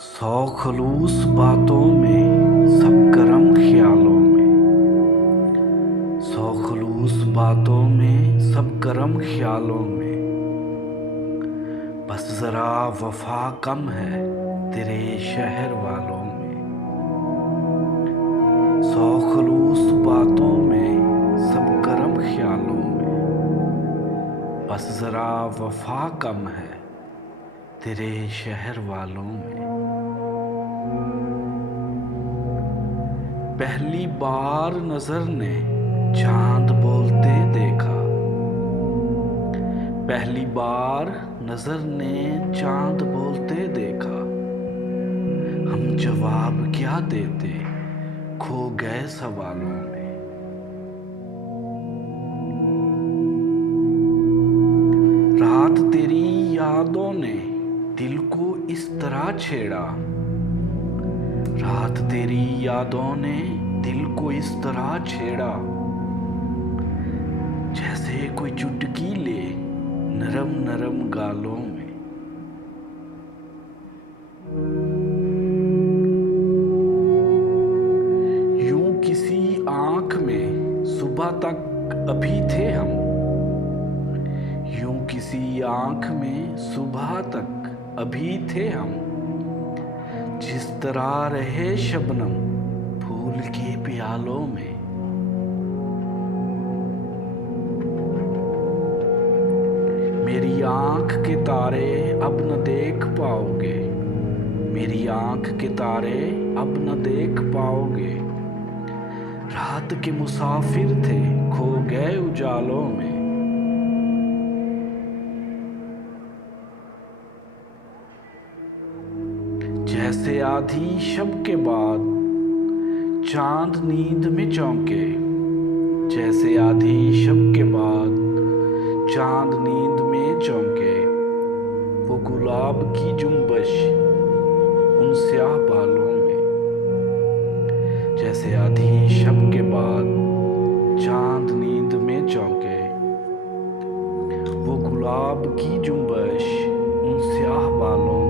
सौ खलूस बातों में सब गरम ख्यालों में। सौ खलूस बातों में सब गरम ख्यालों में। बस जरा वफा कम है तेरे शहर वालों में। सौ खलूस बातों में सब गरम ख्यालों में। बस जरा वफा कम है तेरे शहर वालों में। पहली बार नजर ने चांद बोलते देखा। पहली बार नजर ने चांद बोलते देखा। हम जवाब क्या देते खो गए सवालों में। रात तेरी यादों ने दिल को इस तरह छेड़ा। रात तेरी यादों ने दिल को इस तरह छेड़ा। जैसे कोई चुटकी ले नरम नरम गालों में। यूं किसी आंख में सुबह तक अभी थे हम। यूं किसी आंख में सुबह तक अभी थे हम। जिस तरह रहे शबनम फूल के प्यालों में। मेरी आंख के तारे अब न देख पाओगे। मेरी आंख के तारे अब न देख पाओगे। रात के मुसाफिर थे खो गए उजालों में। जैसे आधी शब के बाद चांद नींद में चौंके। जैसे आधी शब के बाद चांद नींद में चौंके। वो गुलाब की जुम्बश उन स्याह बालों में। जैसे आधी शब के बाद चांद नींद में चौंके। वो गुलाब की जुम्बश उन स्याह बालों में।